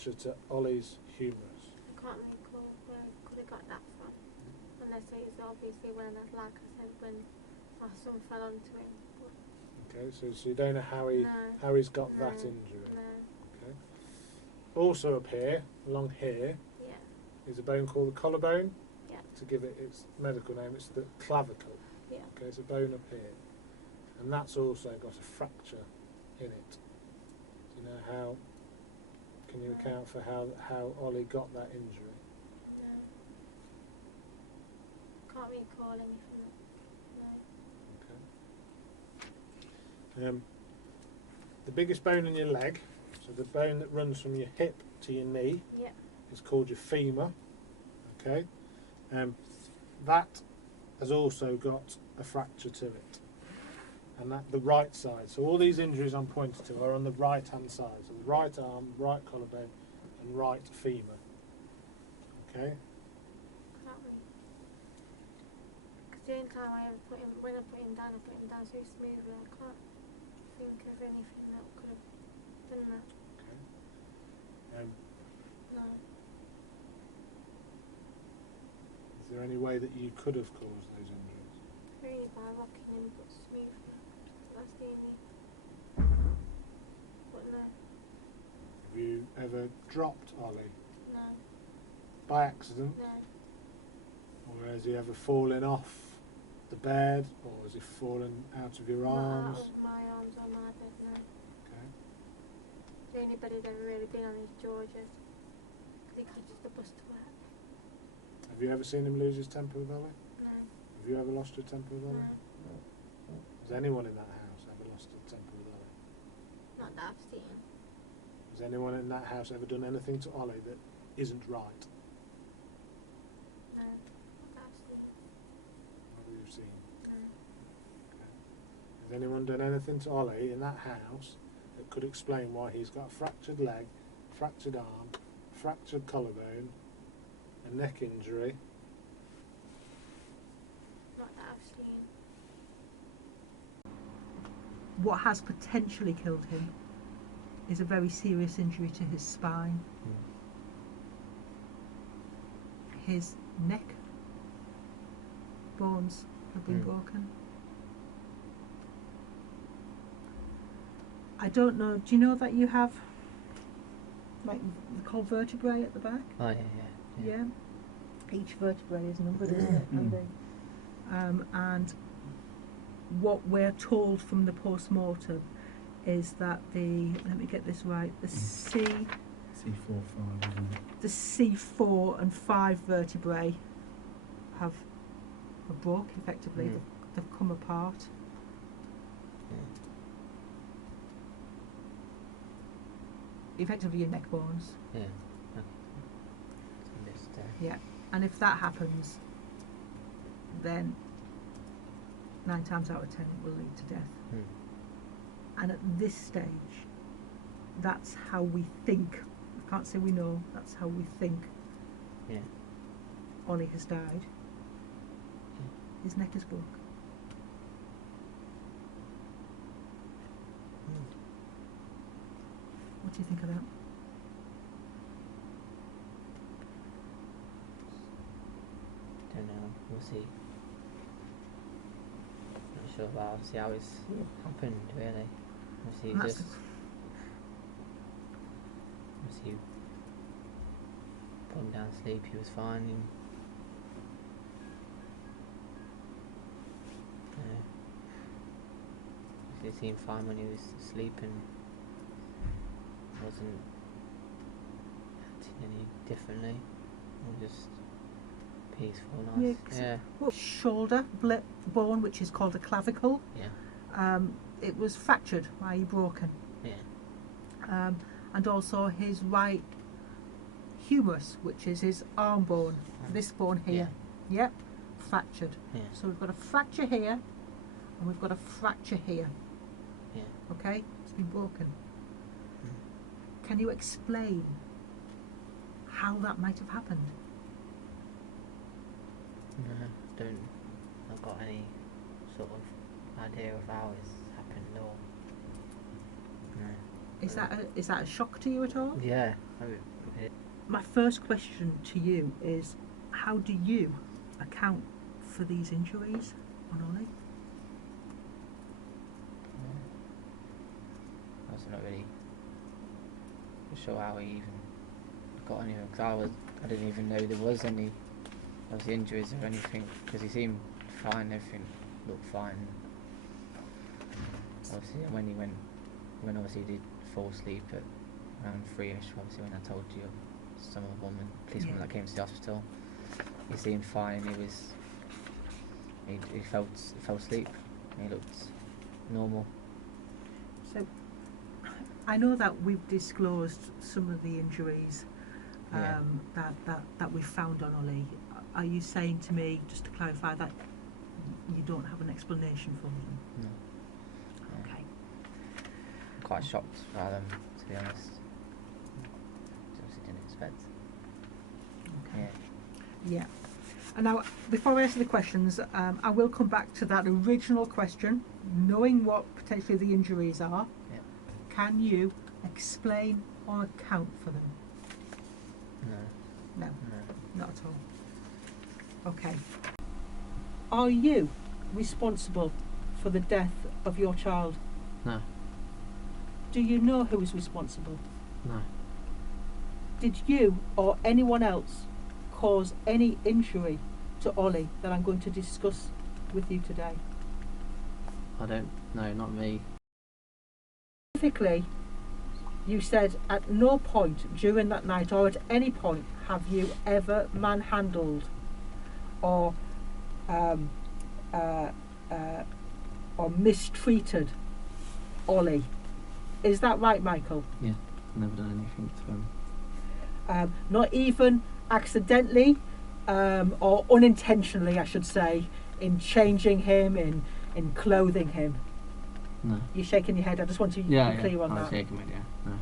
fracture to Ollie's humerus. I can't recall where could have got that from. Unless it's obviously when, like I said, when my son fell onto him. Okay, so you don't know how he's got that injury. No. Okay. Also up here, along here, is a bone called the collarbone. Yeah. To give it its medical name, it's the clavicle. Yeah. Okay, it's a bone up here, and that's also got a fracture in it. Do you know how? Can you account for how Ollie got that injury? No. Can't recall anything. No. Okay. The biggest bone in your leg, so the bone that runs from your hip to your knee, is called your femur. Okay. That has also got a fracture to it, and that the right side. So all these injuries I'm pointing to are on the right hand side. So the right arm, right collarbone, and right femur. Okay. Can't we? Because the only time I ever when I put him down, I put him down so smoothly. I can't think of anything that could have done that. Okay. No. Is there any way that you could have caused those injuries? Really by rocking him, but smoothly. That's the only. But no. Have you ever dropped Ollie? No. By accident? No. Or has he ever fallen off the bed? Or has he fallen out of your arms? Not out of my arms or my bed, no. Okay. The only bed he's ever really been on is George's. Because he catches the bus to work. Have you ever seen him lose his temper with Ollie? No. Have you ever lost your temper with Ollie? No. Has anyone in that house ever lost a temper with Ollie? Not that I've seen. Has anyone in that house ever done anything to Ollie that isn't right? No. Not that I've seen. What have you seen? No. Okay. Has anyone done anything to Ollie in that house that could explain why he's got a fractured leg, fractured arm, fractured collarbone, a neck injury? Not that I've seen. What has potentially killed him is a very serious injury to his spine. His neck bones have been broken. I don't know, do you know that you have, like, they're called vertebrae at the back? Oh, yeah. Each vertebrae is numbered, isn't it? And what we're told from the post-mortem is that let me get this right, the C4, 5, isn't it? The C4 and 5 vertebrae have broke effectively. They've come apart. Effectively your neck bones. Yeah, and if that happens, then 9 times out of 10 it will lead to death. And at this stage, that's how we think. I can't say we know. That's how we think. Ollie has died. His neck is broke. What do you think of that? Don't know. We'll see. Not sure about obviously how it's happened really. Obviously put him down to sleep. He was fine. He seemed fine when he was sleeping. Wasn't acting any differently. Or just peaceful, nice. Well, shoulder bone, which is called a clavicle. It was fractured, i.e. broken. And also his right humerus, which is his arm bone, this bone here. Fractured. So we've got a fracture here, and we've got a fracture here. Okay, it's been broken. Can you explain how that might have happened? No, I've got any sort of idea of how it's happened or. No. Is that a shock to you at all? Yeah, I mean, my first question to you is, how do you account for these injuries on Ollie? I was not really sure how he even got anything, because I didn't even know there was any obviously injuries or anything, because he seemed fine, everything looked fine. Obviously, when obviously he did fall asleep at around 3ish, obviously when I told you some policeman that came to the hospital, he seemed fine. He fell asleep. He looked normal. So I know that we've disclosed some of the injuries that we found on Ollie. Are you saying to me, just to clarify, that you don't have an explanation for them? No. Okay. I'm quite shocked by them, to be honest. Obviously didn't expect. Okay. Yeah. And now, before I answer the questions, I will come back to that original question. Knowing what potentially the injuries are, can you explain or account for them? No. No, not at all. Okay. Are you responsible for the death of your child? No. Do you know who is responsible? No. Did you or anyone else cause any injury to Ollie that I'm going to discuss with you today? I don't. No, not me. Specifically, you said at no point during that night or at any point have you ever manhandled or mistreated Ollie. Is that right, Michael? Yeah, never done anything to him. Not even accidentally or unintentionally, I should say, in changing him, in clothing him? No. You're shaking your head. I just want to be clear on that. I'm shaking my head, yeah. No.